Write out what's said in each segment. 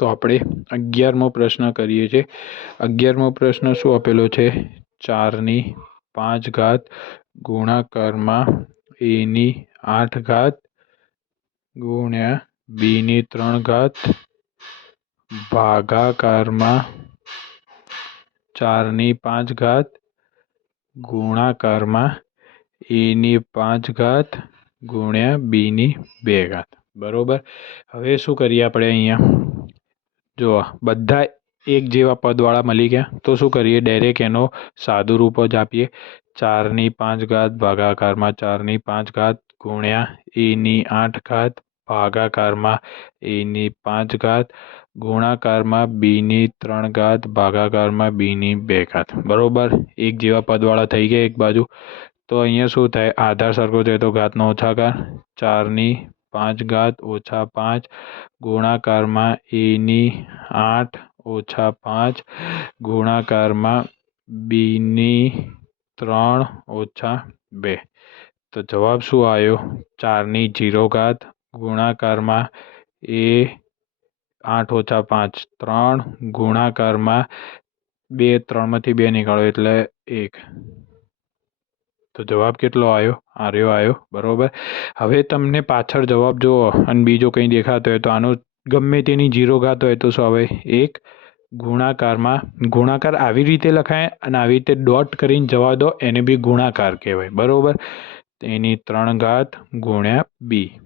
તો આપણે અગિયારમો પ્રશ્ન કરીએ છીએ. અગિયારમો પ્રશ્ન શું આપેલો છે? ચારની પાંચ ઘાત ગુણાકારમાં એની આઠ ઘાત ગુણ્યા બીની ત્રણ ઘાત ભાગાકારમાં ચારની પાંચ ઘાત ગુણાકારમાં એની પાંચ ઘાત ગુણ્યા બીની બે ઘાત. બરોબર? હવે શું કરીએ આપણે અહીંયા? જો બધા એક જેવા પદવાળા મળી ગયા, તો શું કરીએ? ડાયરેક્ટ એનો સાદું રૂપ જ આપીએ. ચારની પાંચ ઘાત ભાગાકારમાં ચારની પાંચ ઘાત ગુણ્યા એની આઠ ઘાત ભાગાકારમાં એની પાંચ ઘાત ગુણાકારમાં બીની ત્રણ ઘાત ભાગાકારમાં બીની બે ઘાત. બરાબર? એક જેવા પદવાળા થઈ ગયા એક બાજુ. તો અહીંયા શું થાય? આધાર સરખો થાય તો ઘાતનો ઓછાકાર. ચારની પાંચ ઘાત ઓછા પાંચ ગુણાકારમાં એની આઠ ઓછા પાંચ ગુણાકારમાં બીની ત્રણ ઓછા બે. તો જવાબ શું આવ્યો? ચારની જીરો ઘાત ગુણાકારમાં એ આઠ ઓછા પાંચ ત્રણ ગુણાકારમાં બે ત્રણમાંથી બે નીકળ્યો એટલે એક. તો જવાબ કેટલો આવ્યો? આર્યો આવ્યો, બરોબર. હવે તમને પાછળ જવાબ જુઓ અને બીજો કંઈ દેખાતો હોય તો આનો ગમે તેની જીરો ઘાત હોય તો શું આવે? એક ગુણાકારમાં, ગુણાકાર આવી રીતે લખાય અને આવી રીતે ડોટ કરીને જવા દો, એને બી ગુણાકાર કહેવાય, બરોબર? એની ત્રણ ઘાત ગુણ્યા બી.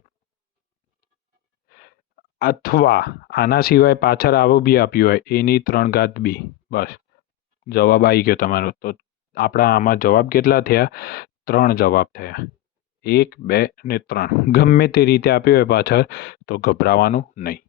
અથવા આના સિવાય પાછળ આવો બી આપ્યું હોય, એની ત્રણ ઘાત બી. બસ. જવાબ આવી ગયો તમારો, તો આપણા આમાં જવાબ કેટલા થયા? ત્રણ જવાબ થયા. એક, બે અને ત્રણ. ગમે તે રીતે આપ્યો હોય પાછળ, તો ગભરાવાનું નહીં.